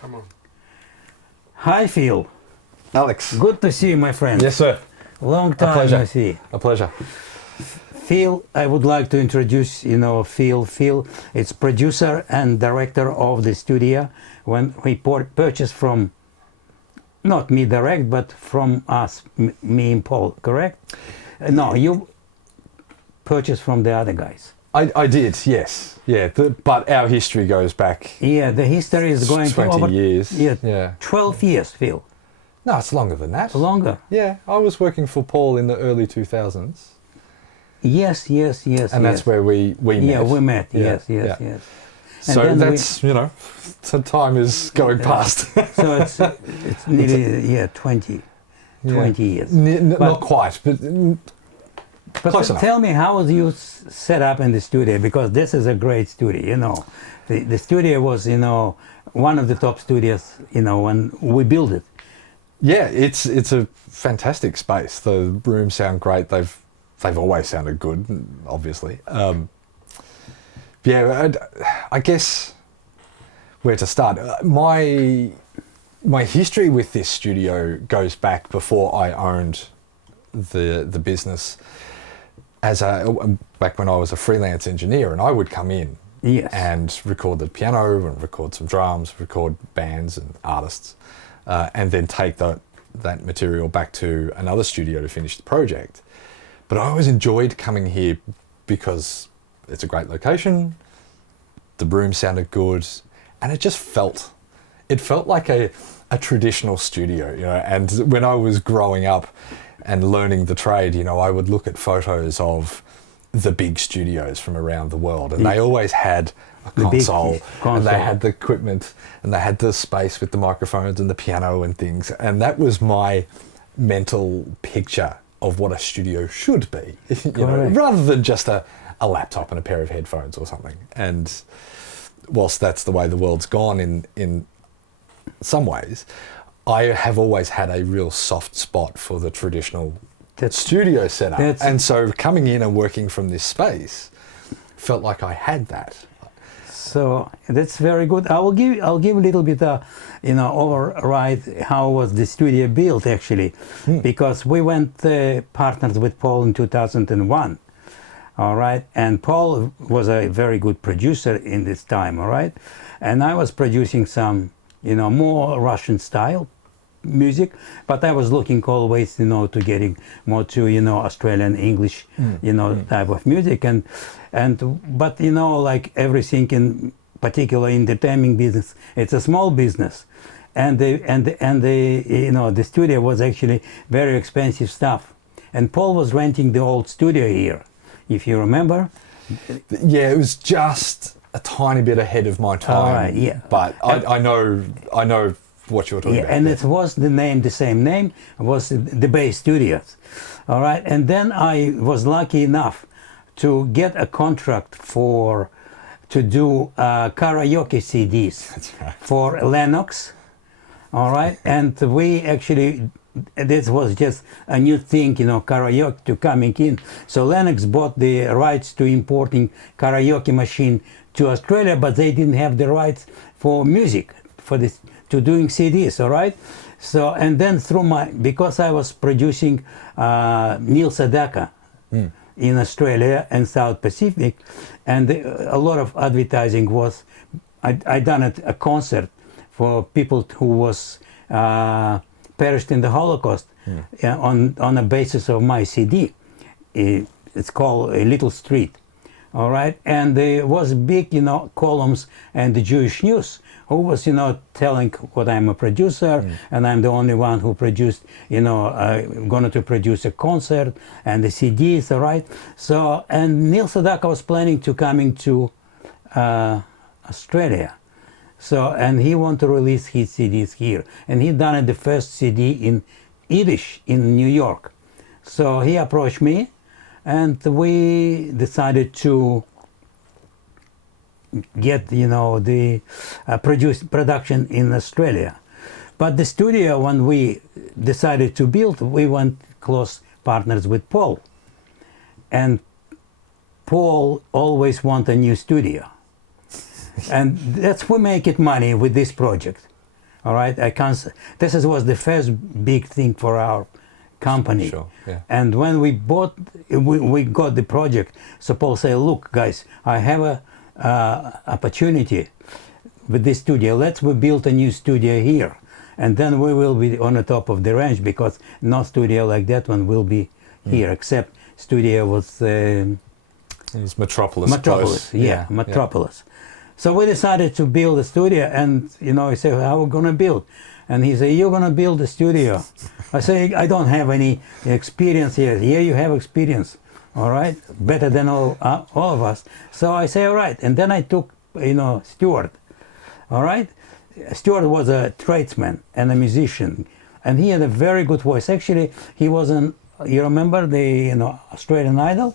Come on. Hi, Phil. Alex. Good to see you, my friend. Yes, sir. Long time A pleasure. no see. A pleasure. Phil, I would like to introduce, Phil. Phil is producer and director of the studio. When we purchased from, not me direct, but from us, me and Paul, correct? No, you purchased from the other guys. I did, yes. Yeah, but our history goes back Yeah, the history is going 20 to over years. Yeah, 12 years, Phil. No, it's longer than that. Longer. Yeah, I was working for Paul in the early 2000s. Yes. And that's where we met. Yeah, we met. Yeah, Yes. yeah. And So then that's, so time is going past. So it's nearly 20 years. Not quite, but close enough. Tell me, how was you set up in the studio? Because this is a great studio, The studio was, one of the top studios, when we built it. Yeah, it's a fantastic space. The rooms sound great. They've always sounded good, obviously. I guess where to start. My history with this studio goes back before I owned the business. Back when I was a freelance engineer, and I would come in and record the piano and record some drums, record bands and artists, and then take that material back to another studio to finish the project. But I always enjoyed coming here because it's a great location, the room sounded good, and it felt like a traditional studio, and when I was growing up and learning the trade, I would look at photos of the big studios from around the world, and they always had a console, and they had the equipment, and they had the space with the microphones and the piano and things, and that was my mental picture of what a studio should be, rather than just a laptop and a pair of headphones or something. And whilst that's the way the world's gone in some ways, I have always had a real soft spot for the traditional studio setup. And so coming in and working from this space felt like I had that. So that's very good. I'll give a little bit, override how was the studio built actually, because we went partners with Paul in 2001. All right, and Paul was a very good producer in this time. All right, and I was producing some, more Russian style music, but I was looking always, to getting more to, Australian English, type of music, but like everything in particular entertainment business, it's a small business, and the studio was actually very expensive stuff, and Paul was renting the old studio here, if you remember. Yeah, it was just a tiny bit ahead of my time. Right, yeah. But I know what you're talking about. And it was the same name, was the Bay Studios. All right, and then I was lucky enough to get a contract to do karaoke CDs for Lennox. All right, and we actually, this was just a new thing, karaoke to coming in. So Lennox bought the rights to importing karaoke machine to Australia, but they didn't have the rights for music, to doing CDs, all right? So, and then because I was producing Neil Sedaka in Australia and South Pacific, and a lot of advertising was, I done a concert for people who was perished in the Holocaust on the basis of my CD. It's called A Little Street, all right? And there was big, columns and the Jewish News, who was, telling what I'm a producer, and I'm the only one who produced, going to produce a concert and the CDs, all right? So, and Neil Sedaka was planning to coming to Australia. So, and he wanted to release his CDs here. And he done the first CD in Yiddish in New York. So he approached me, and we decided to get the production in Australia. But the studio, when we decided to build, we went close partners with Paul, and Paul always want a new studio, and that's we make it money with this project. All right, I can't. This was the first big thing for our company. Sure. Yeah. And when we got the project. So Paul said, "Look, guys, I have a opportunity with this studio. We build a new studio here, and then we will be on the top of the range because no studio like that one will be here, except studio was." It was Metropolis. Metropolis, Metropolis. Yeah. So we decided to build a studio, and he said, "How are we gonna build?" And he said, "You're gonna build a studio." I say, "I don't have any experience here." "Yeah, you have experience, all right, better than all of us." So I say, "All right," and then I took, Stuart, all right. Stuart was a tradesman and a musician, and he had a very good voice. Actually, he was you remember the Australian Idol?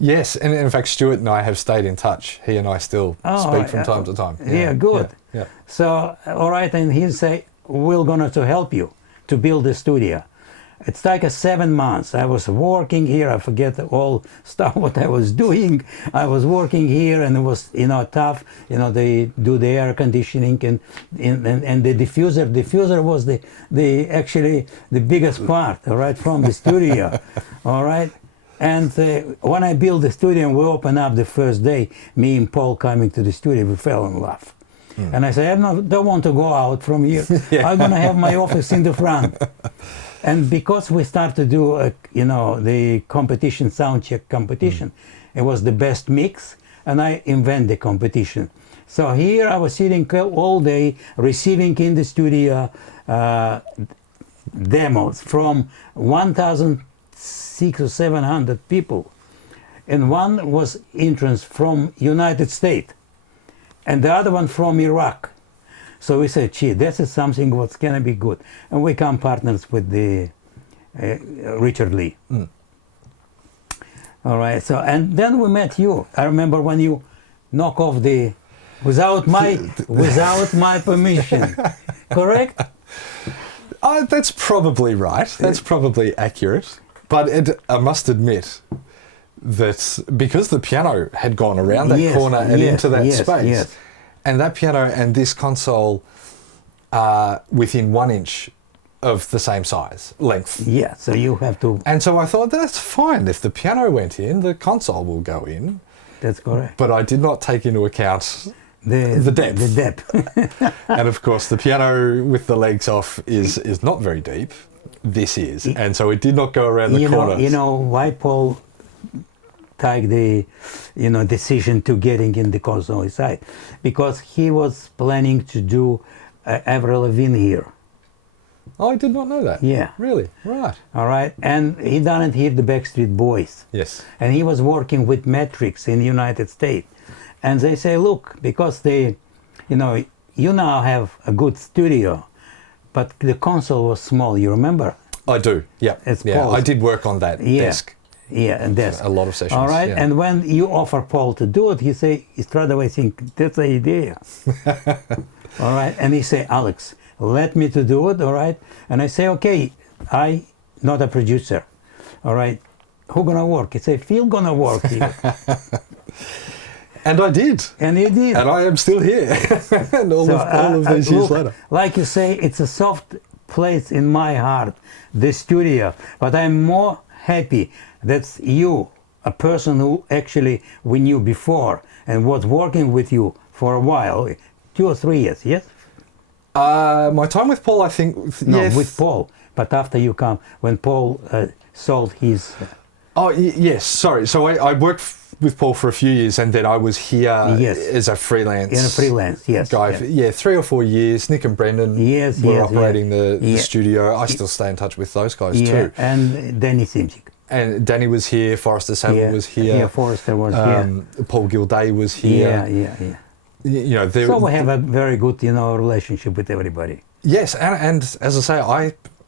Yes, and in fact, Stuart and I have stayed in touch. He and I still speak from time to time. Yeah, good. Yeah. So, all right, and he say, "We're going to help you to build the studio." It's like 7 months. I was working here. I forget all stuff what I was doing. I was working here, and it was tough. They do the air conditioning and the diffuser. Diffuser was actually the biggest part, all right, from the studio, all right. And when I built the studio and we opened up the first day, me and Paul coming to the studio, we fell in love. And I said, "I don't want to go out from here. I'm going to have my office in the front." And because we started to do, the competition, sound check competition, it was the best mix, and I invented the competition. So here I was sitting all day, receiving in the studio demos from 1,600 or 700 people. And one was entrance from United States, and the other one from Iraq. So we said, "Gee, this is something what's gonna be good," and we become partners with the Richard Lee. All right. So and then we met you. I remember when you knock off without my permission. Correct? That's probably right. That's probably accurate. But I must admit that because the piano had gone around that corner and into that space. And that piano and this console are within 1 inch of the same length. Yeah, so you have to... And so I thought, that's fine. If the piano went in, the console will go in. That's correct. But I did not take into account the depth. The depth. And of course, the piano with the legs off is not very deep. This is. And so it did not go around the corners. You know why Paul... take the decision to getting in the console side, because he was planning to do Avril Lavigne here. Oh, I did not know that. Yeah. Really? Right. All right. And he done it here, the Backstreet Boys. Yes. And he was working with Matrix in the United States. And they say, "Look, because you now have a good studio, but the console was small, you remember?" I do. Yeah. I did work on that desk. Yeah, and that's a lot of sessions. All right, and when you offer Paul to do it, he straight away think, "That's the idea." All right, and he say, "Alex, let me to do it." All right, and I say, "Okay, I not a producer. All right, who gonna work?" He say, "Phil gonna work here." And I did. And you did. And I am still here. And all of these years later. Like you say, it's a soft place in my heart, the studio. But I'm more happy that's you, a person who actually we knew before and was working with you for a while, 2 or 3 years, yes? My time with Paul, I think... No, with Paul, but after you come, when Paul sold his... yes, sorry. So I worked with Paul for a few years, and then I was here as a freelance... In a freelance, yes. Guy. Yes. 3 or 4 years. Nick and Brendan were operating the studio. I still stay in touch with those guys too. And Danny Simcik. And Danny was here, Forrester Saville was here. Yeah, Forrester was here. Paul Gilday was here. Yeah. So we have a very good, relationship with everybody. Yes, and as I say,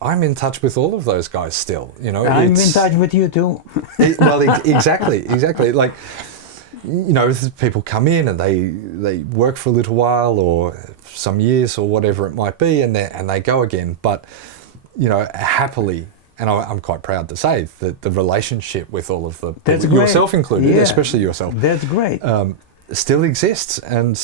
I'm in touch with all of those guys still. I'm in touch with you too. Exactly. Like, people come in and they work for a little while or some years or whatever it might be, and they go again. But happily. And I'm quite proud to say that the relationship with all of yourself included, especially yourself. That's great. Still exists, and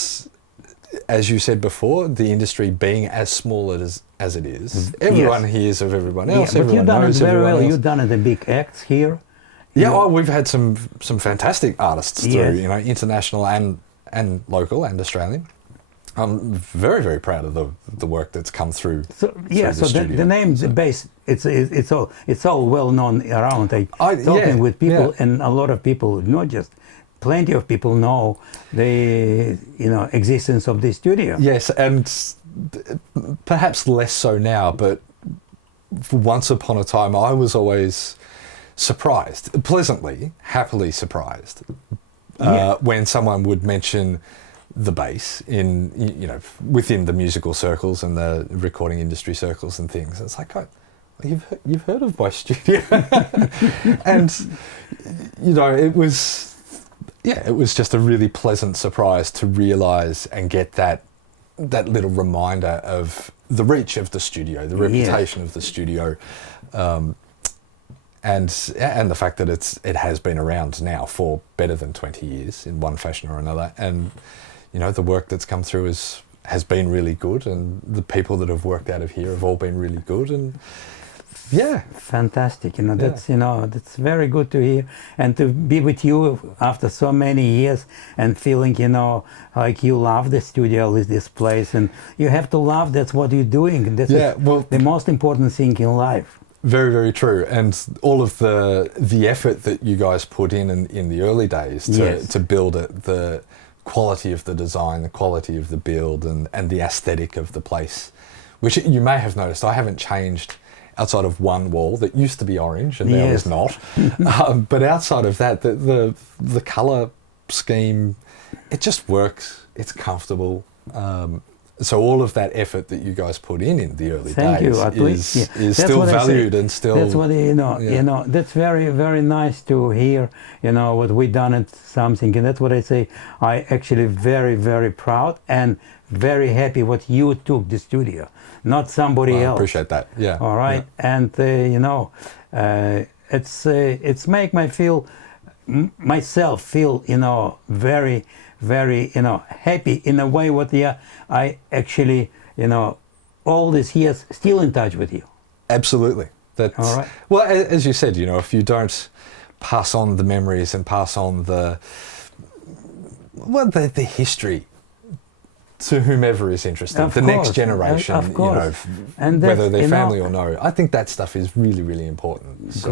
as you said before, the industry being as small as it is, everyone hears of everyone else. Yeah, but you've done it very well. Else. You've done it in big acts here. Yeah, well, we've had some fantastic artists through, Yes. you know, international and local and Australian. I'm very, very proud of the work that's come through. So yeah, through so the name, the base, it's all well known around. Talking with people, and a lot of people, not just plenty of people know the existence of the studio. Yes, and perhaps less so now, but once upon a time, I was always surprised, pleasantly, happily surprised, when someone would mention the bass in, within the musical circles and the recording industry circles and things. It's like, oh, you've heard of my studio, and it was just a really pleasant surprise to realise and get that little reminder of the reach of the studio, the reputation of the studio, and the fact that it has been around now for better than 20 years in one fashion or another, and the work that's come through has been really good, and the people that have worked out of here have all been really good, and fantastic. That's very good to hear, and to be with you after so many years and feeling like you love the studio, this place, and you have to love. That's what you're doing. And that's the most important thing in life. Very, very true. And all of the effort that you guys put in the early days to build it, the quality of the design, the quality of the build, and the aesthetic of the place, which you may have noticed I haven't changed outside of one wall that used to be orange and now is not. But outside of that, the colour scheme, it just works. It's comfortable. So all of that effort that you guys put in the early days is still valued and still. That's what That's very, very nice to hear. What we done at something, and that's what I say. I actually very, very proud and very happy what you took the studio, not somebody else. I appreciate that. Yeah. All right, and it's make myself feel very, very happy in a way. I actually all these years still in touch with you. Absolutely. That's all right. Well, as you said, if you don't pass on the memories and pass on the history to whomever is interested, the next generation, and whether they're family or no, I think that stuff is really, really important. So,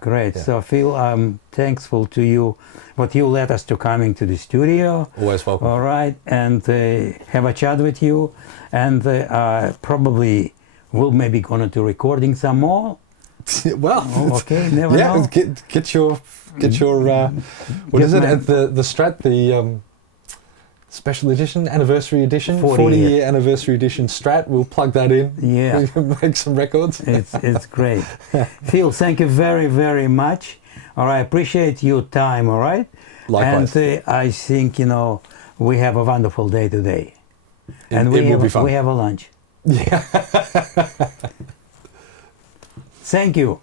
great. So Phil, I'm thankful to you, what you let us to coming to the studio. Always welcome. All right, and have a chat with you, and probably we'll maybe going to recording some more. Well, okay, never know. Get your what is it at the Strat, the special edition, anniversary edition, 40-year anniversary edition Strat. We'll plug that in. Yeah. We can make some records. It's great. Phil, thank you very, very much. All right, appreciate your time, all right? Likewise. And I think, we have a wonderful day today. And it will be fun. We have a lunch. Yeah. Thank you.